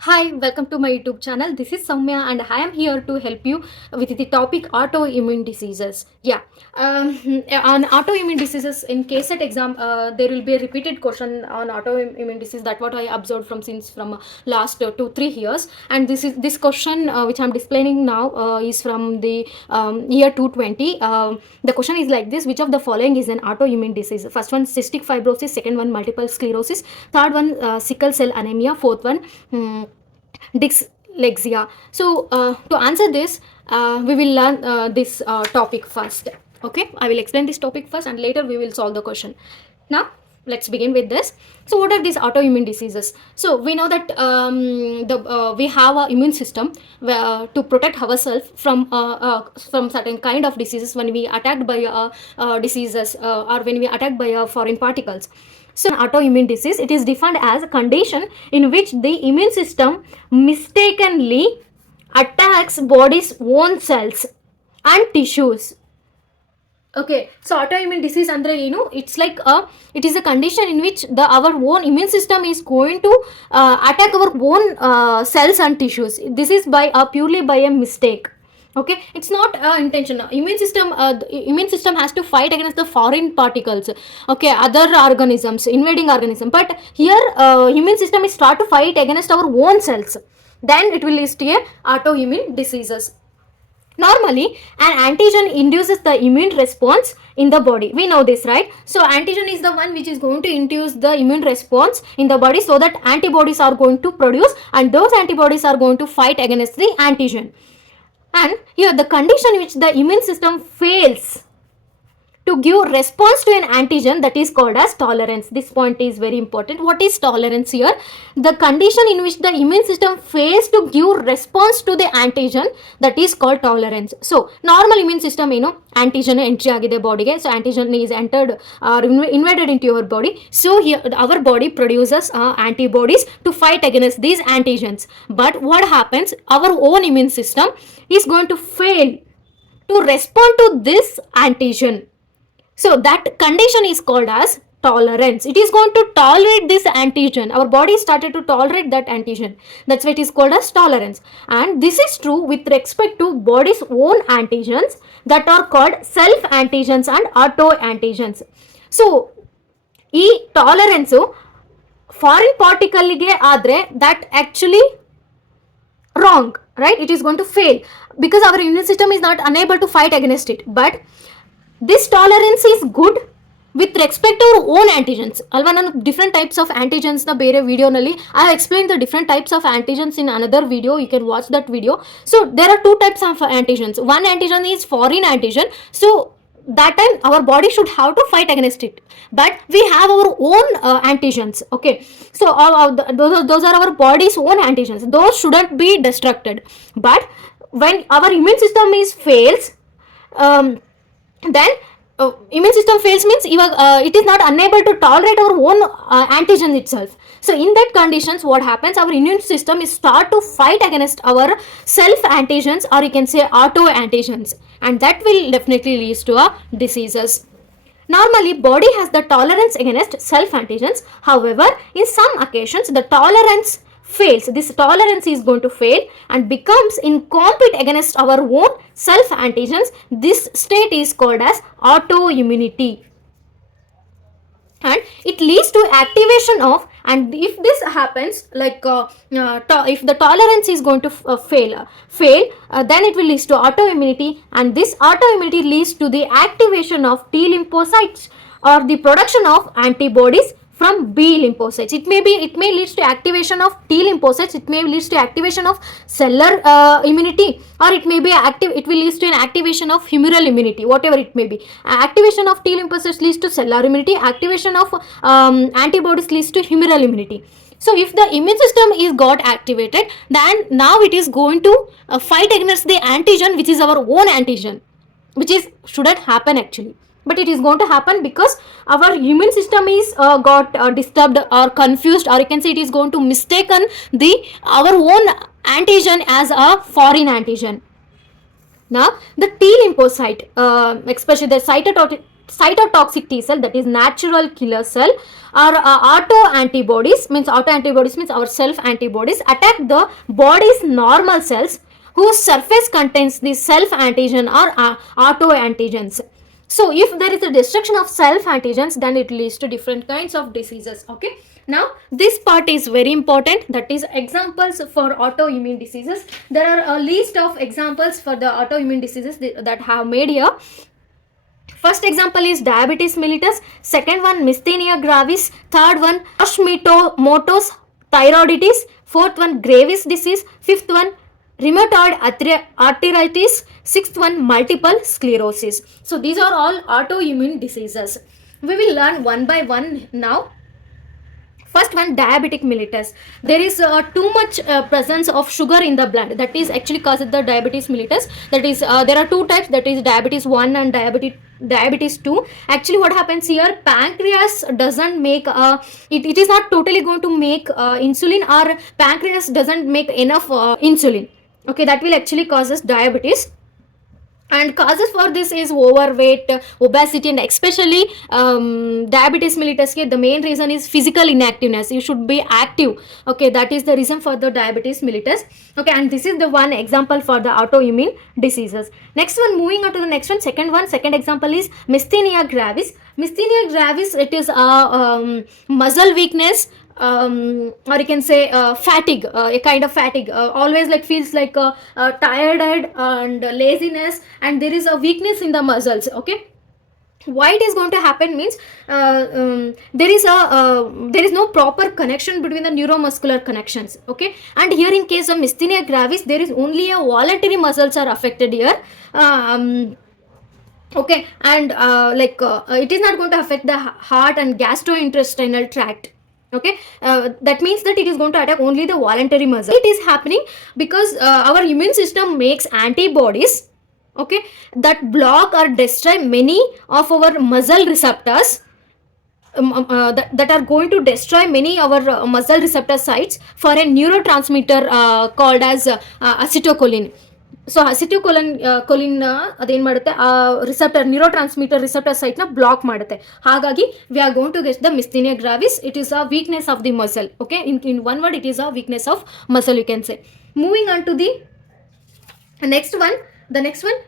Hi, welcome to my YouTube channel. This is Soumya and I am here to help you with the topic autoimmune diseases. On autoimmune diseases in KSET exam, there will be a repeated question on autoimmune disease. That's what I observed from last 2-3 years. And this question which I'm displaying now is from the year 220. The question is like this: which of the following is an autoimmune disease? First one, cystic fibrosis. Second one, multiple sclerosis. Third one, sickle cell anemia. Fourth one, dyslexia. So to answer this, we will learn this topic first. Okay, I will explain this topic first and later we will solve the question. Now let's begin with this. So what are these autoimmune diseases? So we know that we have an immune system to protect ourselves from certain kind of diseases when we attacked by diseases or when we attacked by foreign particles. So an autoimmune disease, it is defined as a condition in which the immune system mistakenly attacks body's own cells and tissues. Okay, so autoimmune disease andre it's like it is a condition in which our own immune system is going to attack our own cells and tissues. This is purely by a mistake. Okay, it's not intentional. Immune system has to fight against the foreign particles, okay, other organisms, invading organism. But here immune system is start to fight against our own cells, then it will lead to a autoimmune diseases. Normally, an antigen induces the immune response in the body. We know this, right? So antigen is the one which is going to induce the immune response in the body, so that antibodies are going to produce, and those antibodies are going to fight against the antigen. And here the condition in which the immune system fails to give response to an antigen, that is called as tolerance. This point is very important. What is tolerance here? The condition in which the immune system fails to give response to the antigen, that is called tolerance. So normal immune system, antigen entry agide body ge, so antigen is entered or invaded into your body. So here our body produces antibodies to fight against these antigens. But what happens? Our own immune system is going to fail to respond to this antigen. So that condition is called as tolerance. It is going to tolerate this antigen. Our body started to tolerate that antigen. That's why it is called as tolerance. And this is true with respect to body's own antigens that are called self antigens and auto antigens. So ಈ tolerance foreign ಪಾರ್ಟಿಕಲ್ಗೆ ಆದರೆ that actually wrong, right? It is going to fail because our immune system is not unable to fight against it. But this tolerance is good with respect to our own antigens. Alva nanu different types of antigens na bere video nalli I have explained the different types of antigens in another video. You can watch that video. So there are two types of antigens. One antigen is foreign antigen, so that time our body should have to fight against it. But we have our own antigens. Okay, so those are our body's own antigens. Those shouldn't be destructed. But when our immune system fails, then immune system fails means it is not unable to tolerate our own antigen itself. So in that conditions, what happens? Our immune system is start to fight against our self antigens, or you can say auto antigens, and that will definitely lead to diseases. Normally, body has the tolerance against self antigens. However, in some occasions, the tolerance fails. This tolerance is going to fail and becomes incompetent against our own self antigens. This state is called as autoimmunity, and it leads to activation of, and if this happens, like if the tolerance is going to fail, then it will lead to autoimmunity, and this autoimmunity leads to the activation of T lymphocytes or the production of antibodies from B lymphocytes. It may leads to activation of T lymphocytes. It may leads to activation of cellular immunity, or it may be it will lead to an activation of humoral immunity, whatever it may be. Activation of T lymphocytes leads to cellular immunity. Activation of antibodies leads to humoral immunity. So if the immune system is got activated, then now it is going to fight against the antigen which is our own antigen, which is shouldn't happen actually, but it is going to happen because our immune system is got disturbed or confused, or you can say it is going to mistaken our own antigen as a foreign antigen. Now the T lymphocyte, especially the cytotoxic T cell, that is natural killer cell, or autoantibodies means our self antibodies attack the body's normal cells whose surface contains the self antigen or auto antigens. So if there is a destruction of self antigens, then it leads to different kinds of diseases. Okay, now this part is very important, that is examples for autoimmune diseases. There are a list of examples for the autoimmune diseases that have made here. First example is diabetes mellitus, second one Myasthenia gravis, third one Hashimoto's thyroiditis, fourth one Graves disease, fifth one rheumatoid arthritis, sixth one multiple sclerosis. So these are all autoimmune diseases. We will learn one by one now. First one, diabetic mellitus. There is too much presence of sugar in the blood, that is actually causes the diabetes mellitus. That is there are two types, that is diabetes 1 and diabetes 2. Actually what happens here, pancreas doesn't make it is not totally going to make insulin, or pancreas doesn't make enough insulin. Okay, that will actually causes diabetes. And causes for this is overweight, obesity, and especially diabetes mellitus. The main reason is physical inactiveness. You should be active. Okay, that is the reason for the diabetes mellitus. Okay, and this is the one example for the autoimmune diseases. Next one, moving on to the next one, second example is Myasthenia gravis. Myasthenia gravis, it is muscle weakness, or you can say fatigue, a kind of fatigue, always like feels like tired and laziness, and there is a weakness in the muscles. Okay, why it is going to happen means there is no proper connection between the neuromuscular connections. Okay, and here in case of Myasthenia gravis, there is only a voluntary muscles are affected here. Okay, and it is not going to affect the heart and gastrointestinal tract. Okay, that means that it is going to attack only the voluntary muscle. It is happening because our immune system makes antibodies, okay, that block or destroy many of our muscle receptors, that are going to destroy many of our muscle receptor sites for a neurotransmitter called as acetylcholine. So acetylcholine ಅದೇನು ಮಾಡುತ್ತೆ, ಆ receptor neurotransmitter receptor ಸೈಟ್ನ block ಮಾಡುತ್ತೆ. ಹಾಗಾಗಿ we are going to get the Myasthenia gravis. It is a weakness of the muscle. Okay, in one word, it is a weakness of muscle, you can say. Moving on to the next one,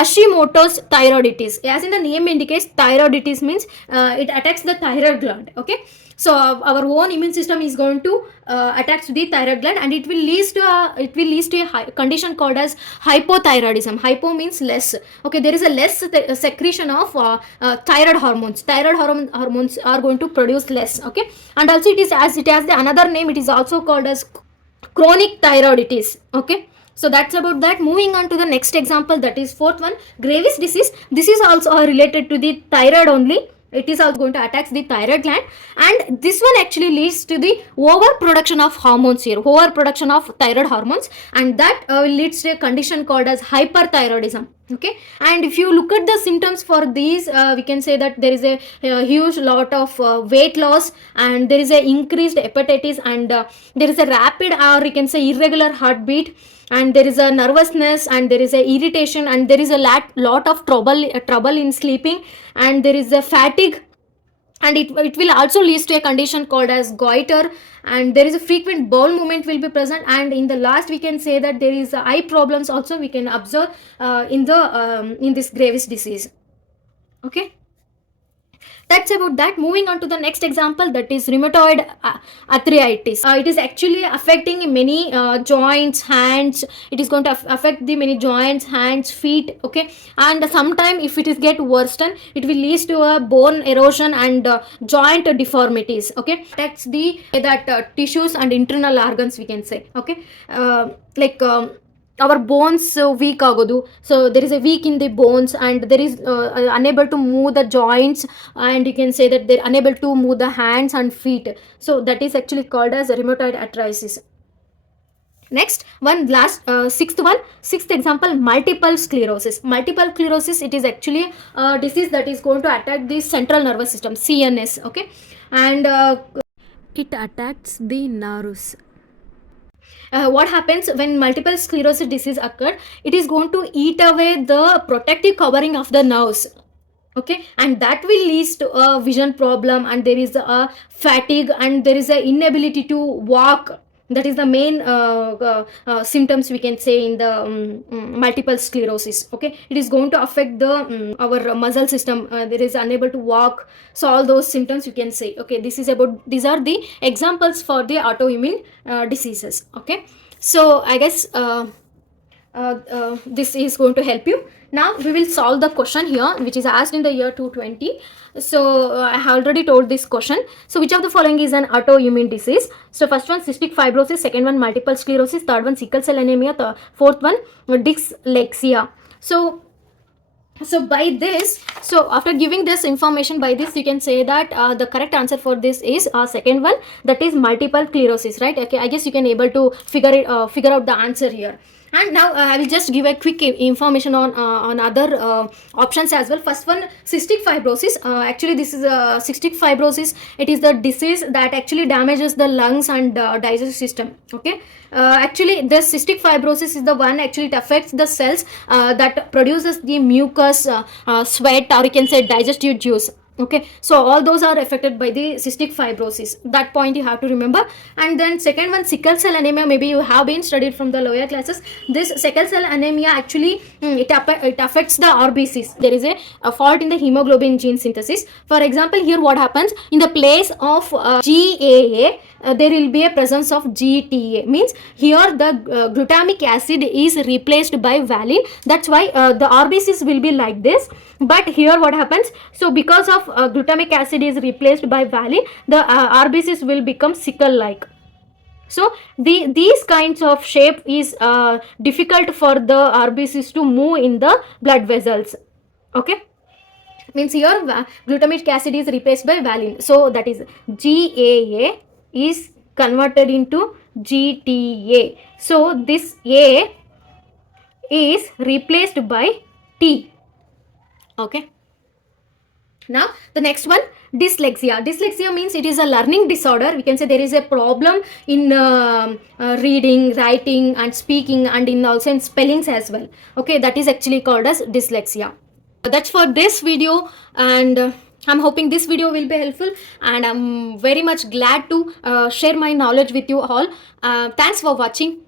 Hashimoto's thyroiditis. As in the name indicates, thyroiditis means it attacks the thyroid gland. Okay, so our own immune system is going to attack the thyroid gland, and it will lead to a condition called as hypothyroidism. Hypo means less. Okay, there is a less secretion of thyroid hormones. Hormones are going to produce less. Okay, and also it has the another name. It is also called as chronic thyroiditis. Okay, so that's about that. Moving on to the next example, that is fourth one, Graves disease. This is also related to the thyroid only. It is also going to attack the thyroid gland, and this one actually leads to the overproduction of hormones here, overproduction of thyroid hormones, and that leads to a condition called as hyperthyroidism. Okay, and if you look at the symptoms for these, we can say that there is a huge lot of weight loss, and there is a increased hepatitis, and there is a rapid, or you can say irregular heartbeat, and there is a nervousness, and there is a irritation, and there is a lot of trouble in sleeping, and there is a fatigue, and it will also lead to a condition called as goiter, and there is a frequent bowel movement will be present, and in the last we can say that there is eye problems also we can observe in this Graves disease. Okay, that's about that. Moving on to the next example, that is rheumatoid arthritis. It is actually affecting many joints, hands. It is going to affect the many joints, hands, feet. Okay, and sometime if it is get worsened, it will lead to a bone erosion and joint deformities. Okay, that's tissues and internal organs, we can say. Okay, our bones weak agodu, so there is a weak in the bones, and there is unable to move the joints, and you can say that they're unable to move the hands and feet. So that is actually called as rheumatoid arthritis. Next one, sixth example, multiple sclerosis. Multiple sclerosis, it is actually a disease that is going to attack the central nervous system, CNS. Okay, and it attacks the nerves. What happens when multiple sclerosis disease occurred? It is going to eat away the protective covering of the nerves. Okay, and that will lead to a vision problem, and there is a fatigue, and there is a inability to walk. That is the main symptoms we can say in the multiple sclerosis. Okay, it is going to affect the our muscle system. There is unable to walk. So all those symptoms you can say. Okay, this is about, these are the examples for the autoimmune diseases. Okay, so I guess this is going to help you. Now we will solve the question here, which is asked in the year 220. So I have already told this question. So which of the following is an autoimmune disease? So first one cystic fibrosis, second one multiple sclerosis, third one sickle cell anemia, fourth one dyslexia. So by this, so after giving this information, by this you can say that the correct answer for this is second one, that is multiple sclerosis, right? Okay, I guess you can able to figure out the answer here. And now I will just give a quick information on other options as well. First one, cystic fibrosis. Actually this is a cystic fibrosis. It is the disease that actually damages the lungs and digestive system. Okay, actually the cystic fibrosis is the one, actually it affects the cells that produces the mucus, sweat, or you can say digestive juice. Okay, so all those are affected by the cystic fibrosis. That point you have to remember. And then second one, sickle cell anemia. Maybe you have been studied from the lower classes. This sickle cell anemia actually it affects the RBCs. There is a fault in the hemoglobin gene synthesis. For example, here what happens, in the place of GAA, there will be a presence of GTA. Means here the glutamic acid is replaced by valine. That's why the RBCs will be like this. But here what happens, so because of glutamic acid is replaced by valine, the RBCs will become sickle like. So these kinds of shape is difficult for the RBCs to move in the blood vessels. Okay, means here glutamic acid is replaced by valine. So that is GAA is converted into GTA. So this A is replaced by T. Okay, now the next one, dyslexia means it is a learning disorder. We can say there is a problem in reading, writing and speaking, and in also in spellings as well. Okay, that is actually called as dyslexia. That's for this video, and I'm hoping this video will be helpful, and I'm very much glad to share my knowledge with you all. Thanks for watching.